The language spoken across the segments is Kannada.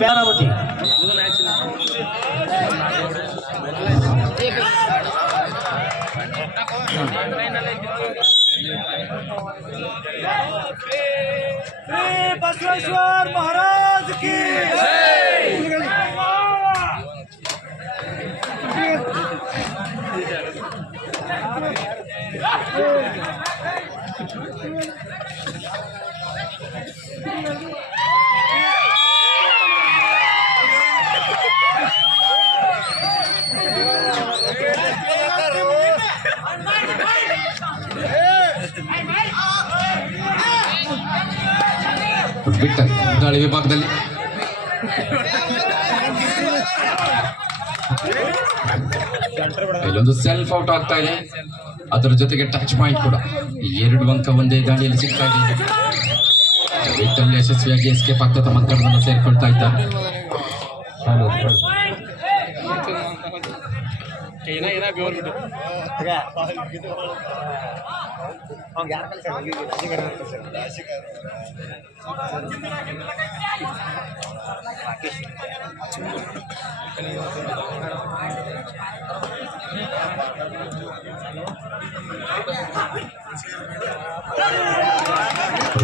ಪ್ಯಾರಾವತಿ बसवेश्वर महाराज की ಬಿಟ್ಟ ಗಾಳಿ ವಿಭಾಗದಲ್ಲಿ ಇಲ್ಲೊಂದು ಸೆಲ್ಫ್ ಔಟ್ ಆಗ್ತಾ ಇದೆ. ಅದರ ಜೊತೆಗೆ ಟಚ್ ಪಾಯಿಂಟ್ ಕೂಡ. 2 ಅಂಕ ಒಂದೇ ದಾಳಿಯಲ್ಲಿ ಸಿಕ್ಕಾಗಿದೆ. ವಿಠಲ್ ಯಶಸ್ವಿಯಾಗಿ ಎಸ್ಕೇಪ್ ಆಗ್ತಾ ತಮ್ಮ ತಂಡವನ್ನು ಸೇರ್ಕೊಳ್ತಾ ಇದ್ದಾರೆ.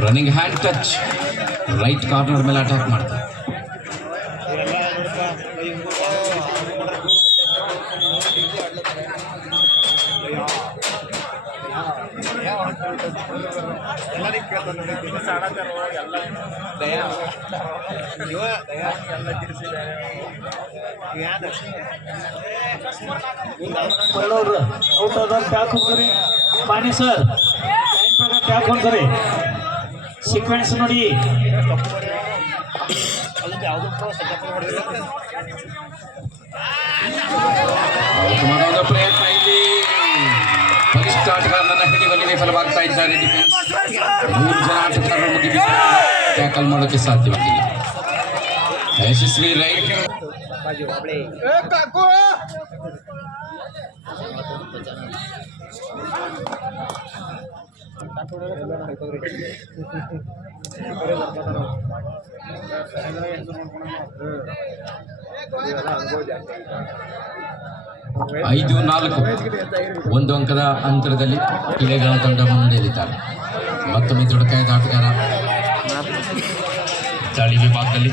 Running hand touch right corner ಮೇಲೆ ಅಟ್ಯಾಕ್ ಮಾಡ್ತಾರೆ. ಪಾಣಿ ಸರ್ ಟ್ಯಾಕ್ ಹೊಂದ್ರಿ ಸೀಕ್ವೆನ್ಸ್ ನೋಡಿ. ಪ್ರಯತ್ನ ಇಲ್ಲಿ ಬಲಿಷ್ಠ ಆಟಗಾರನನ್ನ ಹಿಡಿಯುವಲ್ಲಿ ವಿಫಲವಾಗ್ತಾ ಇದ್ದಾರೆ. 3 ಜನ ಆಟಗಾರರು ಮುಗಿ ಟ್ಯಾಕಲ್ ಮಾಡೋಕೆ ಸಾಧ್ಯವಾಗಿಲ್ಲ. ಯಶಸ್ವಿ ರೈಟ್ ಐದು 4 1 ಅಂಕದ ಅಂತರದಲ್ಲಿ ಕಿಳೆಗಾಂವ್ ತಂಡ ಮುನ್ನಡೆಯಲಿದ್ದಾರೆ. ಮತ್ತೊಮ್ಮೆ ದೊಡ್ಡಕಾಯದ ಆಟಗಾರ ದಾಳಿ ವಿಭಾಗದಲ್ಲಿ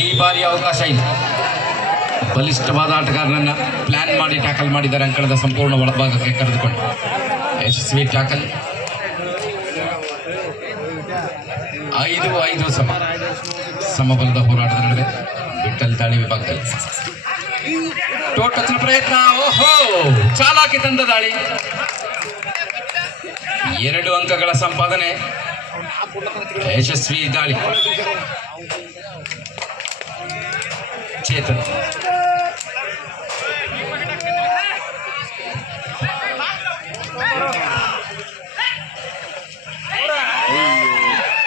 ಈ ಬಾರಿ ಅವಕಾಶ ಇಲ್ಲ. ಬಲಿಷ್ಠವಾದ ಆಟಗಾರನನ್ನ ಪ್ಲಾನ್ ಮಾಡಿ ಟ್ಯಾಕಲ್ ಮಾಡಿದ್ದಾರೆ. ಅಂಕಣದ ಸಂಪೂರ್ಣ ಒಳಭಾಗಕ್ಕೆ ಕರೆದುಕೊಂಡು ಯಶಸ್ವಿ ಟ್ಯಾಕಲ್. 5-5 ಸಮಬಲದ ಹೋರಾಟದ ನಡುವೆ ವಿಠಲ್ ದಾಳಿ ವಿಭಾಗದಲ್ಲಿ ಟೋಟಲ್ ಪ್ರಯತ್ನ. ಓಹೋ, ಚಾಲಾಕಿ ತಂದ ದಾಳಿ. 2 ಅಂಕಗಳ ಸಂಪಾದನೆ. ಯಶಸ್ವಿ ದಾಳಿ. ಚೇತನ್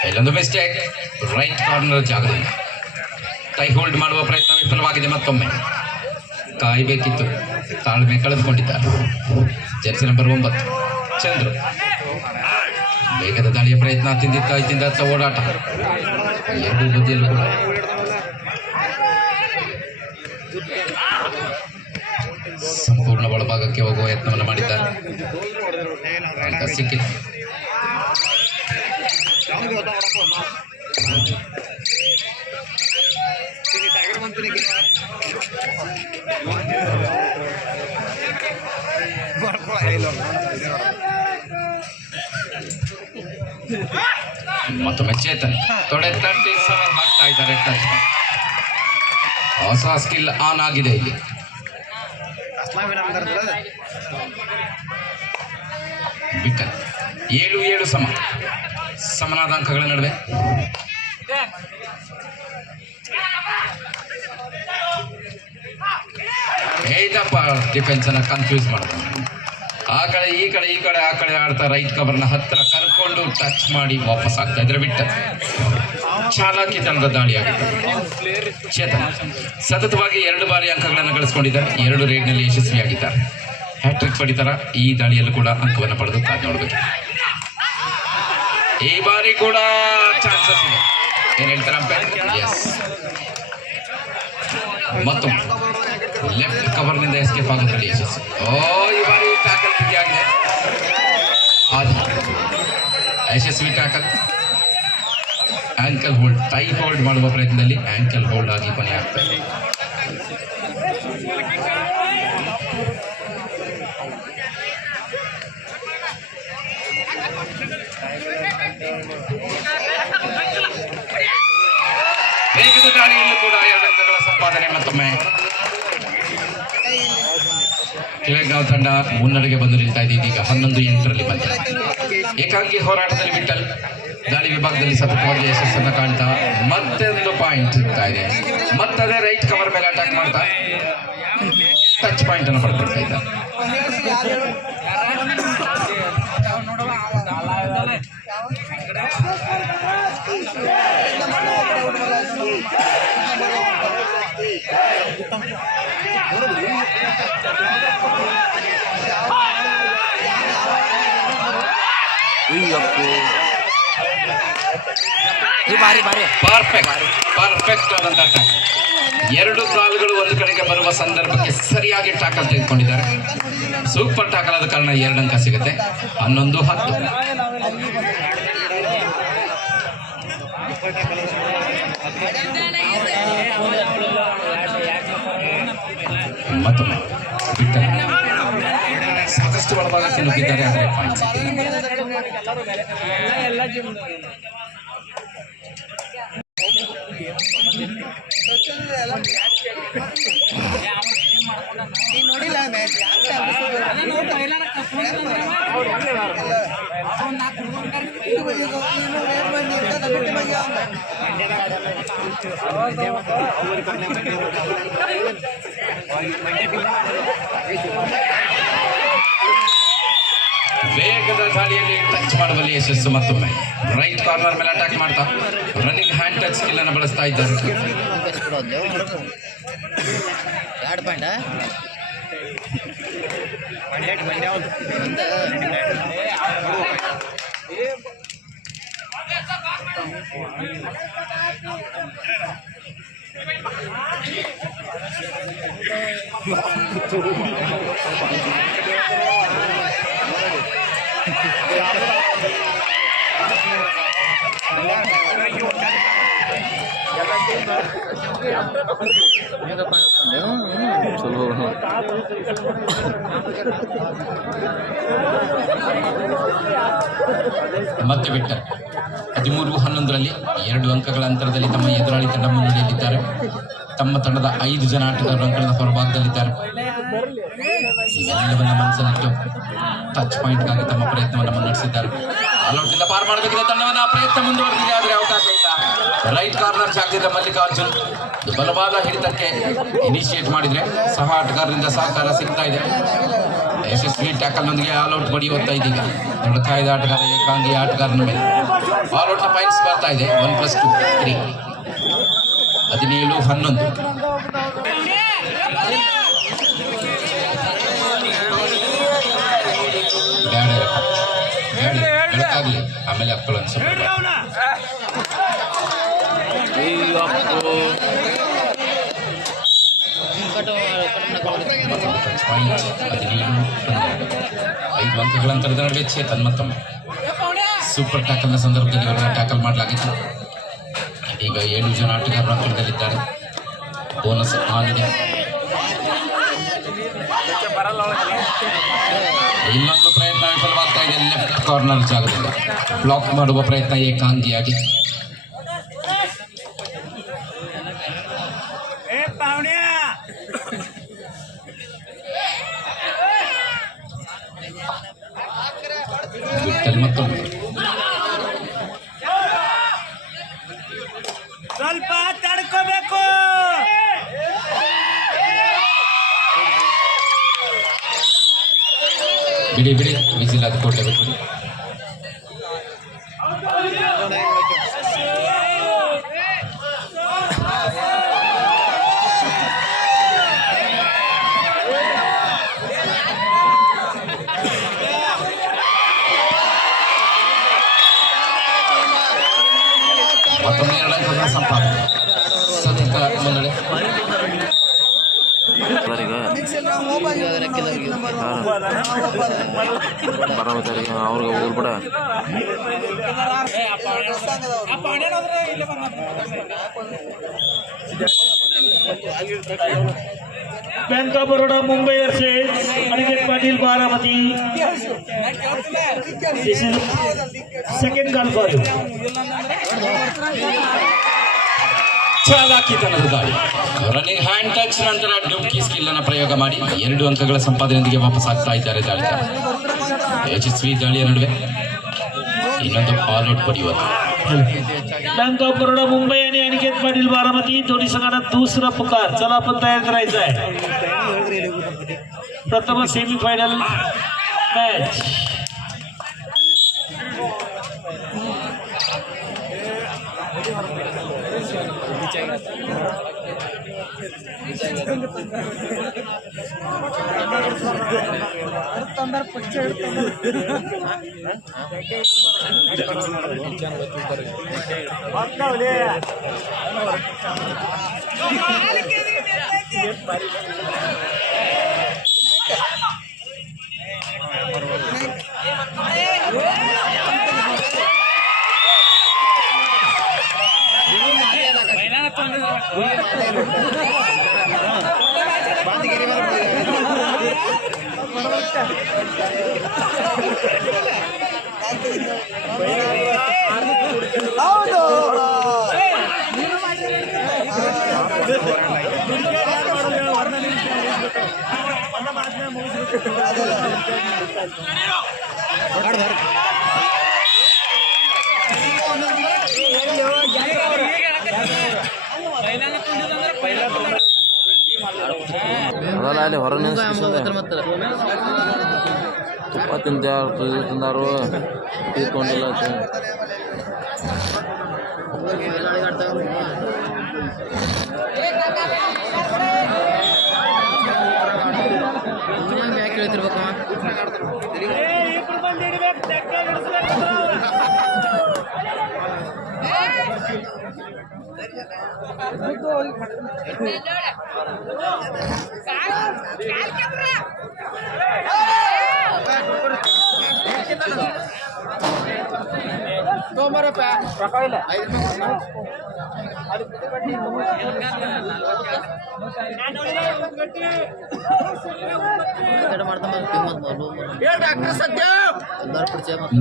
ಇಲ್ಲೊಂದು ಮಿಸ್ಟೇಕ್. ರೈಟ್ ಕಾರ್ನರ್ ಜಾಗದಲ್ಲಿ ಕೈ ಹೋಲ್ಡ್ ಮಾಡುವ ಪ್ರಯತ್ನ ವಿಫಲವಾಗಿದೆ. ಮತ್ತೊಮ್ಮೆ ಕಾಯಬೇಕಿತ್ತು. ತಾಳ್ಮೆ ಕಳೆದುಕೊಂಡಿದ್ದಾರೆ. Jersey number 9 Chandru. ವೇಗದ ದಾಳಿಯ ಪ್ರಯತ್ನ. ತಿಂದಿತ್ತ ಓಡಾಟ 2 ಬದಿಯಲ್ಲೂ ಕೂಡ. ಸಂಪೂರ್ಣ ಒಳಭಾಗಕ್ಕೆ ಹೋಗುವ ಯತ್ನವನ್ನು ಮಾಡಿದ್ದಾರೆ. ಸಿಕ್ಕಿಲ್ಲ. ಮತ್ತೊಮ್ಮೆ ಚೇತನ್ ತೊಡೆ ತಟ್ಟಿ ಹಾಕ್ತಾ ಇದ್ದಾರೆ. ಟಚ್ ಹೊಸ ಸ್ಕಿಲ್ ಆನ್ ಆಗಿದೆ ಇಲ್ಲಿ. ವಿಠಲ್ 7-7 ಸಮನಾದ ಅಂಕಗಳ ನಡುವೆ ಹೇದಪ್ಪ ಡಿಫೆನ್ಸ್ ಅನ್ನ ಕನ್ಫ್ಯೂಸ್ ಮಾಡ್ತಾರೆ. ಆ ಕಡೆ ಈ ಕಡೆ ಆಡ್ತಾ ರೈಟ್ ಕವರ್ನ ಹತ್ತಿರ ಕರ್ಕೊಂಡು ಟಚ್ ಮಾಡಿ ವಾಪಸ್ ಆಗ್ತಾ ಇದ್ರೆ ವಿಠಲ್. ಚಾಲಾಕಿ ತಂಡದ ದಾಳಿಯಾಗಿದೆ. ಚೇತನ್ ಸತತವಾಗಿ 2 ಬಾರಿ ಅಂಕಗಳನ್ನು ಗಳಿಸಿಕೊಂಡಿದ್ದಾರೆ. 2 ರೇಡ್ನಲ್ಲಿ ಯಶಸ್ವಿಯಾಗಿದ್ದಾರೆ. ಹ್ಯಾಟ್ರಿಕ್ ಪಡಿತಾರ ಈ ದಾಳಿಯಲ್ಲೂ ಕೂಡ ಅಂಕವನ್ನು ಪಡೆದು ಕಾದು ನೋಡಬೇಕು. ಈ ಬಾರಿ ಕೂಡ ಚಾನ್ಸಸ್ ಇದೆ. ಏನ್ ಹೇಳ್ತಾರೆ ಅಂಪೈರ್? ಎಸ್, ಮತ್ತು ಲೆಫ್ಟ್ ಕವರ್ನಿಂದ ಎಸ್ಕೇಪ್ ಆಗೋದ್ರಲ್ಲಿ ಯಶಸ್ಸು. ಈ ಬಾರಿ ಟ್ಯಾಕಲ್ ಆಗಿದೆ, ಯಶಸ್ವಿ tackle. Ankle hold, tie hold ಮಾಡುವ ಪ್ರಯತ್ನದಲ್ಲಿ ಆಂಕಲ್ ಹೋಲ್ಡ್ ಆಗಿ ಕೊನೆ ಆಗ್ತಾ ಇದೆ. ವೇಗದ ದಾಳಿಯಲ್ಲೂ ಕೂಡ 2 ಅಂಕಗಳ ಸಂಪಾದನೆ. ಮತ್ತೊಮ್ಮೆ ಕಿಳೆಗಾಂವ್ ತಂಡ ಮುನ್ನಡೆಗೆ ಬಂದು ನಿಲ್ತಾ ಇದೆ. ಇದೀಗ 11-8 ಪಂದ್ಯ. ಏಕಾಂಗಿ ಹೋರಾಟದಲ್ಲಿ ವಿಠಲ್ ದಾಳಿ ವಿಭಾಗದಲ್ಲಿ ಸತತವಾಗಿ ಯಶಸ್ಸನ್ನು ಕಾಣ್ತಾ ಮತ್ತೊಂದು ಪಾಯಿಂಟ್ ಸಿಗ್ತಾ ಇದೆ. ಮತ್ತದೇ ರೈಟ್ ಕವರ್ ಮೇಲೆ ಅಟ್ಯಾಕ್ ಮಾಡ್ತಾ ಟಚ್ ಪಾಯಿಂಟ್ ಅನ್ನು ಪಡ್ಕೊಳ್ತಾ ಇದ್ದಾರೆ. ಪರ್ಫೆಕ್ಟ್ ಆದಂತ ಅಟ್ಯಾಕ್. 2 ಕಾಲುಗಳು ಒಂದು ಕಡೆಗೆ ಬರುವ ಸಂದರ್ಭಕ್ಕೆ ಸರಿಯಾಗಿ ಟ್ಯಾಕಲ್ ತೆಗೆದುಕೊಂಡಿದ್ದಾರೆ. ಸೂಪರ್ ಟ್ಯಾಕಲ್ ಆದ ಕಾರಣ 2 ಅಂಕ ಸಿಗುತ್ತೆ. 11-10. ಮತ್ತೊಮ್ಮೆ ಸಾಕಷ್ಟು ಒಳಭಾಗಕ್ಕೆ ನುಗ್ಗಿದ್ದಾರೆ, ಆದರೆ ಪಾಯಿಂಟ್ಸ್ ನೋಡಿಲ್ಲ ಮ್ಯಾಚ್ ವೇಗದ ದಾಳಿಯಲ್ಲಿ ಟಚ್ ಮಾಡುವಲ್ಲಿ ಯಶಸ್ಸು. ಮತ್ತೊಮ್ಮೆ ರೈಟ್ ಕಾರ್ನರ್ ಮೇಲೆ ಅಟ್ಯಾಕ್ ಮಾಡ್ತಾ ರನ್ನಿಂಗ್ ಹ್ಯಾಂಡ್ ಟಚ್ ಸ್ಕಿಲ್ ಅನ್ನು ಬಳಸ್ತಾ ಇದ್ದಾರೆ. ಮತ್ತೆ ವಿಠಲ್ 13-11 2 ಅಂಕಗಳ ಅಂತರದಲ್ಲಿ ತಮ್ಮ ಎದುರಾಳಿ ತಂಡ ಮುನ್ನಡೆಯಲ್ಲಿದ್ದಾರೆ. ತಮ್ಮ ತಂಡದ 5 ಜನ ಆಟಗಾರರು ಅಂಕಣದ ಹೊರಭಾಗದಲ್ಲಿದ್ದಾರೆ. ಎಲ್ಲವನ್ನ ಮನಸ್ಸಲ್ಲಿಟ್ಟು ಟಚ್ ಪಾಯಿಂಟ್ಗಾಗಿ ತಮ್ಮ ಪ್ರಯತ್ನವನ್ನು ಮುನ್ನಡೆಸಿದ್ದಾರೆ. ಅಲೌಟ್ನಿಂದ ಪಾರ್ ಮಾಡಬೇಕಿದೆ ತಂಡವನ್ನ ಪ್ರಯತ್ನ ಮುಂದುವರೆದಿದೆ, ಆದರೆ ಅವಕಾಶ ಇಲ್ಲ. ರೈಟ್ ಕಾರ್ನರ್ ಜಾಗದಿಂದ ಮಲ್ಲಿಕಾರ್ಜುನ್ ಬಲವಾದ ಹಿಡಿತಕ್ಕೆ ಇನಿಷಿಯೇಟ್ ಮಾಡಿದ್ರೆ ಸಹ ಆಟಗಾರರಿಂದ ಸಹಕಾರ ಸಿಗ್ತಾ ಇದೆ. ಯಶಸ್ವಿ ಟ್ಯಾಕಲ್ನೊಂದಿಗೆ ಆಲ್ಔಟ್ ಬಡಿಯುತ್ತಾ ಇದೀಗ ಕಾಯ್ದ ಆಟಗಾರ ಏಕಾಂಗಿ ಆಟಗಾರನ ಮೇಲೆ ಆಲ್ಔಟ್ನ ಪಾಯಿಂಟ್ಸ್ ಬರ್ತಾ ಇದೆ. 1+2 3 17-11. ಬೆಳಕಾಗ್ಲಿ ಆಮೇಲೆ ಅಪ್ಕೊಳ್ಳೋ ಅನ್ಸುತ್ತೆ. ಪಾಯಿಂಟ್ 5 ಅಂಕಗಳ ಅಂತರದ ನಡುವೆ ಚೇತನ್ ಮತ್ತೊಮ್ಮೆ ಸೂಪರ್ ಟ್ಯಾಕಲ್ನ ಸಂದರ್ಭದಲ್ಲಿ ಅವರನ್ನು ಟ್ಯಾಕಲ್ ಮಾಡಲಾಗಿತ್ತು. ಈಗ 7 ಜನ ಆಟಗಾರರು ಅಂಕಣದಲ್ಲಿದ್ದಾರೆ. ಬೋನಸ್ ಆಗಿದೆ. ಇನ್ನೊಂದು ಪ್ರಯತ್ನ ವಿಫಲವಾಗ್ತಾ ಇದೆ. ಲೆಫ್ಟ್ ಕಾರ್ನರ್ ಜಾಗದಿಂದ ಬ್ಲಾಕ್ ಮಾಡುವ ಪ್ರಯತ್ನ ಏಕಾಂಗಿಯಾಗಿ. ಮತ್ತೊಮ್ಮೆ ಸ್ವಲ್ಪ ತಡ್ಕೋಬೇಕು. ಬಿಡಿ ಬಿಡಿ ವಿಸಿಲ್ ಅದು ಕೊಡಲೇಬೇಕು. ಸಂಪಾದನೆ. ಸತತ ಮುನ್ನಡೆ. ಅವ್ರಿಗೆ ಊರು ಬಿಡ बैंक ऑफ बड़ौदा मुंबई से Aniket Patil Baramati. This is second goal for you. ಚಾಲಾಕಿತನದ ದಾಳಿ. ರನ್ನಿಂಗ್ ಹ್ಯಾಂಡ್ ಟಚ್ ನಂತರ ಡುಮ್ಕಿ ಸ್ಕಿಲ್ ಅನ್ನು ಪ್ರಯೋಗ ಮಾಡಿ 2 ಅಂಕಗಳ ಸಂಪಾದನೆಯೊಂದಿಗೆ ವಾಪಸ್ ಆಗ್ತಾ ಇದ್ದಾರೆ ದಾಳಿಗಾರ. ಯಶಸ್ವಿ ದಾಳಿಯ ನಡುವೆ ಇನ್ನೊಂದು ಆಲ್ ಔಟ್ ಪಡೆಯುವುದು. बैंक ऑफ बड़ौदा मुंबई आणि अनिकेत पाटील बारामती दोन्ही संघांना दुसरा पुकार. चला आपण तयार करायचं आहे. प्रथम सेमीफायनल मॅच. ಅದಲ್ಲ ಅಲ್ಲಿ ಹೊರ ತುಪ್ಪ ತಿಂದಾರು ತೀರ್ಕೊಂಡಿಲ್ಲ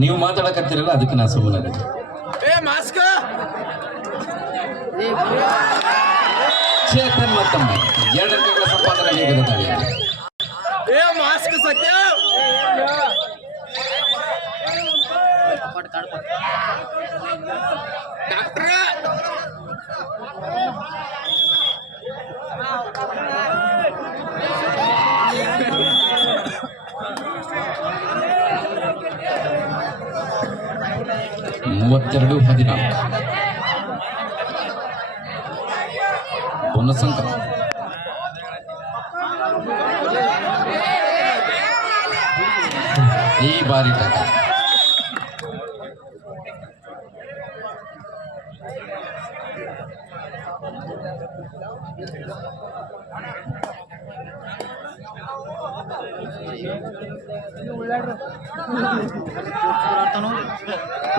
ನೀವು ಮಾತಾಡಕತ್ತೀರಲ್ಲ ಅದಕ್ಕೆ ನಾ ಸುಮ್ಮನೆ. ಚೇತನ್ ಮತ್ತೊಮ್ಮೆ 2 ಅಂಕಗಳ ಸಂಪಾದನೆ ವೇಗದ ದಾಳಿಯಲ್ಲಿ. ಮೂವತ್ತೆರಡು 14 ಬೋನಸ್ ಅಂಕ. ಈ ಬಾರಿ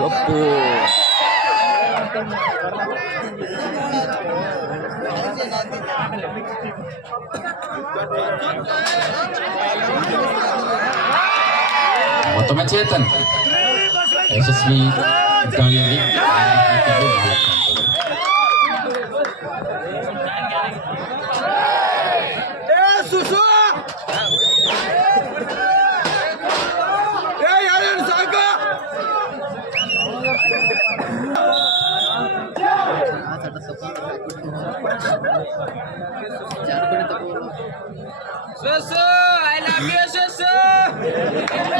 ಕಪ್ಪು ಮತ್ತೊಮ್ಮೆ ಚೇತನ್ ಯಶಸ್ವಿ ದಾಳಿಯಲ್ಲಿ.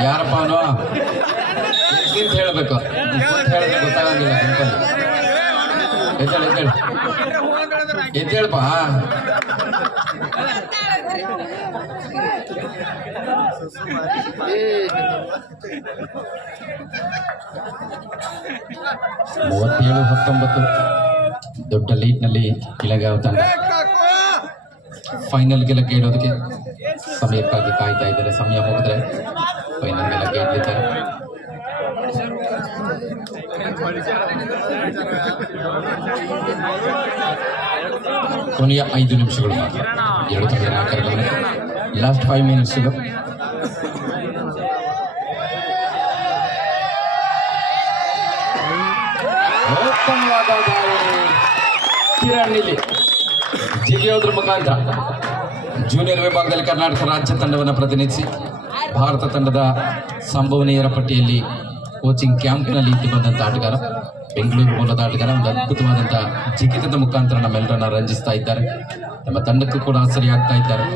ಯಾರಪ್ಪ ಅವನು ಅಂತ ಹೇಳಬೇಕು, ಹೇಳಿದ್ರೆ ಗೊತ್ತಾಗಂಗಿಲ್ಲ. ಎದ್ದೇಳಪ್ಪ. ದೊಡ್ಡ ಲೀಡ್ನಲ್ಲಿ ಇಳಗಾವ್ ತಂಡ ಫೈನಲ್ಗೆ ಲಗ್ಗೆ ಇಡೋದಕ್ಕೆ ಸಮಯಕ್ಕಾಗಿ ಕಾಯ್ತಾ ಇದ್ದಾರೆ. ಸಮಯ ಮುಗಿದ್ರೆ ಫೈನಲ್ಗೆ ಲಗ್ಗೆ ಇಟ್ಟಿದ್ದಾರೆ. ಕೊನೆಯ 5 ನಿಮಿಷಗಳು ಮಾತ್ರ ಎರಡು ತಂಡದ ನಾಯಕರುಗಳು. ಲಾಸ್ಟ್ 5 ಮಿನಿಟ್ಸ್ಗಳು. ಉತ್ತಮವಾದ ಕಿರಣ್ ಇಲ್ಲಿ ಜಿಗಿಯೋದ್ರ ಮುಖಾಂತರ ಜೂನಿಯರ್ ವಿಭಾಗದಲ್ಲಿ ಕರ್ನಾಟಕ ರಾಜ್ಯ ತಂಡವನ್ನು ಪ್ರತಿನಿಧಿಸಿ ಭಾರತ ತಂಡದ ಸಂಭವನೀಯರ ಪಟ್ಟಿಯಲ್ಲಿ ಕೋಚಿಂಗ್ ಕ್ಯಾಂಪ್ನಲ್ಲಿ ಇದ್ದು ಬಂದಂಥ ಆಟಗಾರ, ಬೆಂಗಳೂರು ಮೂಲದ ಆಟಗಾರ. ಒಂದು ಅದ್ಭುತವಾದಂಥ ಜಿಗಿತದ ಮುಖಾಂತರ ನಮ್ಮೆಲ್ಲರನ್ನ ರಂಜಿಸ್ತಾ ಇದ್ದಾರೆ. ನಮ್ಮ ತಂಡಕ್ಕೂ ಕೂಡ ಆಸರಿಯಾಗ್ತಾ ಇದ್ದಾರೆ.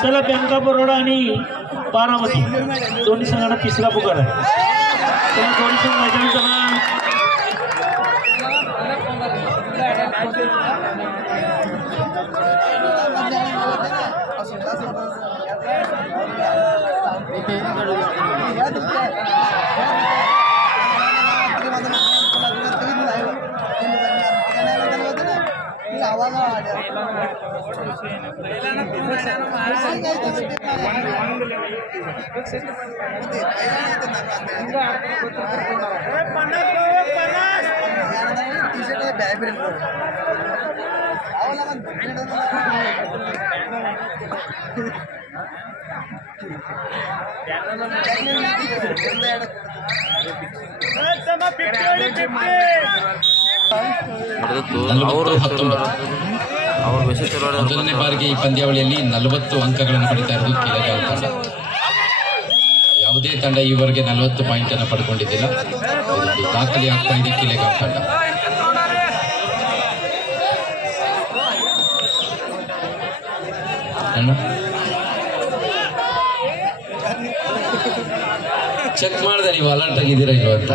चला बँका बरोडा आणि बारामती दोन्ही संघांना तिसरा पुकार आहे. तर दोन्ही संघ मैदानी करा. ಮೊದಲನೇ ಬಾರಿಗೆ ಈ ಪಂದ್ಯಾವಳಿಯಲ್ಲಿ 40 ಅಂಕಗಳನ್ನು ಪಡಿತಾ ಇರೋದು ಕಿಲಗಾವ್ ತಂಡ. ಯಾವುದೇ ತಂಡ ಈವರೆಗೆ 40 ಪಾಯಿಂಟ್ ಅನ್ನು ಪಡ್ಕೊಂಡಿದ್ದಿಲ್ಲ. ಇದೊಂದು ದಾಖಲೆ ಆಗ್ತಾ ಇದೆ ಕಿಲಗಾವ್ ತಂಡ. ಚೆಕ್ ಮಾಡಿದೆ ನೀವು ಅಲರ್ಟ್ ಆಗಿದ್ದೀರಾ ಇಲ್ವ ಅಂತ.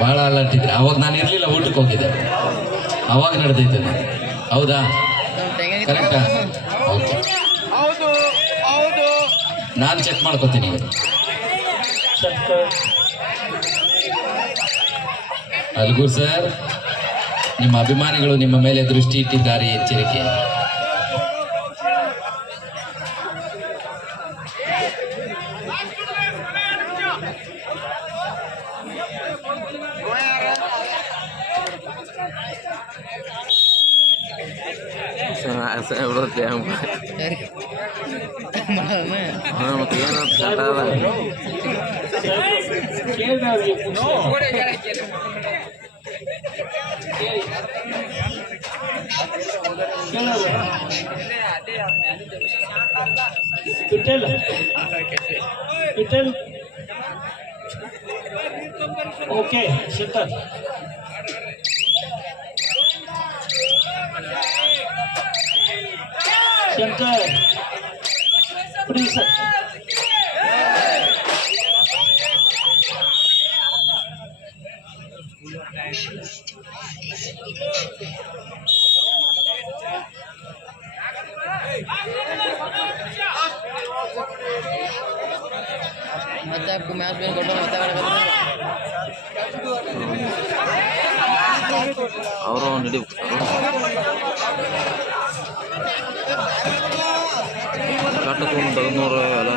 ಭಾಳ ಅಲರ್ಟ್ ಇದ್ರೆ ಅವಾಗ ನಾನು ಇರಲಿಲ್ಲ, ಊಟಕ್ಕೆ ಹೋಗಿದ್ದೆ, ಅವಾಗ ನಡೆದೈತೆ. ಹೌದಾ? ಕರೆಕ್ಟಾ? ಓಕೆ, ನಾನು ಚೆಕ್ ಮಾಡ್ಕೋತೀನಿ. ಅಲ್ಗೂರ್ ಸರ್, ನಿಮ್ಮ ಅಭಿಮಾನಿಗಳು ನಿಮ್ಮ ಮೇಲೆ ದೃಷ್ಟಿ ಇಟ್ಟಿದ್ದಾರೆ, ಎಚ್ಚರಿಕೆ. ಮತ್ತೆ विठ्ठल ओके शंकर शंकर प्लीज ಮತ್ತೆ आपको मैच में ಕೊಟ್ಟು ಮತ್ತೆ ಅವರು ನಡಿ ಕಟ್ಟಕ್ಕೆ ಒಂದು ತೆಗೆದು ಅಲ್ಲ